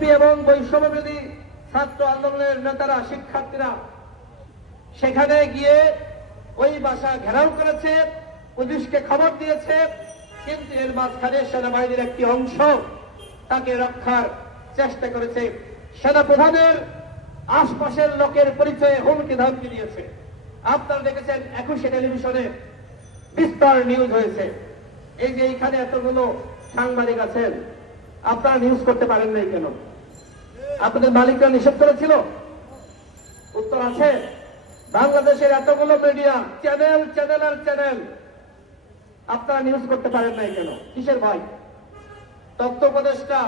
BNP এবং বৈষম্যবিরোধী ছাত্র আন্দোলনের নেতারা, শিক্ষার্থীরা সেখানে গিয়ে ওই বাসা ঘেরাও করেছে, পুলিশকে খবর দিয়েছে, কিন্তু এর মাঝখানে সেনাবাহিনীর একটি অংশ তাকে রক্ষার চেষ্টা করেছে। সেনাপ্রধানের আশপাশের লোকের পরিচয়ে হুমকি ধামকি দিয়েছে। আপনারা দেখেছেন 21 টেলিভিশনে বিস্তর নিউজ হয়েছে। এই যে এইখানে এতগুলো সাংবাদিক আছেন, আপনারা নিউজ করতে পারেন নাই কেন? আপনাদের মালিকরা নিষেধ করেছিল? উত্তর আছে। বাংলাদেশের এতগুলো মিডিয়া, চ্যানেল আপনারা নিউজ করতে পারেন নাই কেন? কিসের ভয়? তথ্য উপদেষ্টা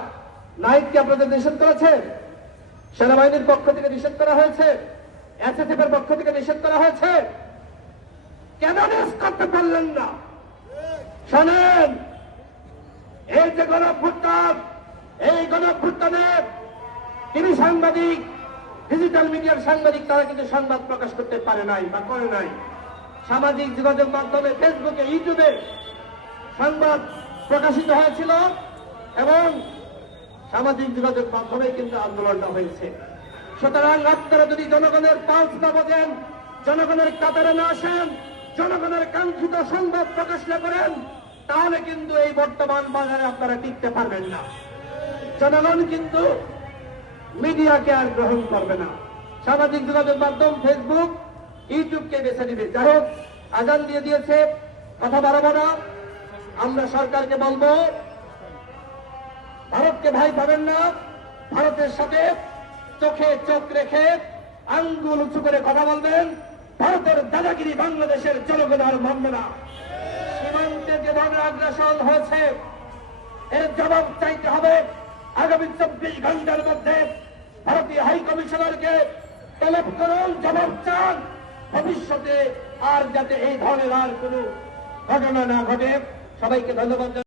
নাইটকে আপনাদের নিষেধ করেছে, সেনাবাহিনীর পক্ষ থেকে নিষেধ করা হয়েছে, এসএসএফ এর পক্ষ থেকে নিষেধ করা হয়েছে, কেন নিউজ করতে পারলেন না? শোনেন, এই যে গণঅভ্যুত্থান, এই গণঅভ্যুত্থানে টিভি সাংবাদিক, ডিজিটাল মিডিয়ার সাংবাদিক তারা কিন্তু সংবাদ প্রকাশ করতে পারে নাই বা করে নাই। সামাজিক যোগাযোগ মাধ্যমে, ফেসবুকে, ইউটিউবে সংবাদ প্রকাশিত হয়েছিল এবং সামাজিক যোগাযোগ মাধ্যমে কিন্তু আন্দোলনটা হয়েছে। সুতরাং আপনারা যদি জনগণের পালস না বোঝেন, জনগণের কাতারে না আসেন, জনগণের কাঙ্ক্ষিত সংবাদ প্রকাশ না করেন, তাহলে কিন্তু এই বর্তমান বাজারে আপনারা টিকতে পারবেন না। জনগণ কিন্তু মিডিয়াকে আর গ্রহণ করবে না, সামাজিক যোগাযোগ মাধ্যম ফেসবুক, ইউটিউবকে বেছে নিবে। যাই হোক, আজান দিয়ে দিয়েছে, কথা বাড়াবো না। আমরা সরকারকে বলবো, ভারতকে ভাই পাবেন না, ভারতের সাথে চোখে চোখ রেখে আঙ্গুল উঁচু করে কথা বলবেন। ভারতের দাদাগিরি বাংলাদেশের জনগণ আর মানবে না। সীমান্তে যেভাবে আগ্রাসন হয়েছে, এর জবাব চাইতে হবে। আগামী 24 ঘন্টার মধ্যে ভারতীয় হাই কমিশনারকে তলব করুন, জবাব চান। ভবিষ্যতে আর যাতে এই ধরনের আর কোনো ঘটনা না ঘটে। সবাইকে ধন্যবাদ।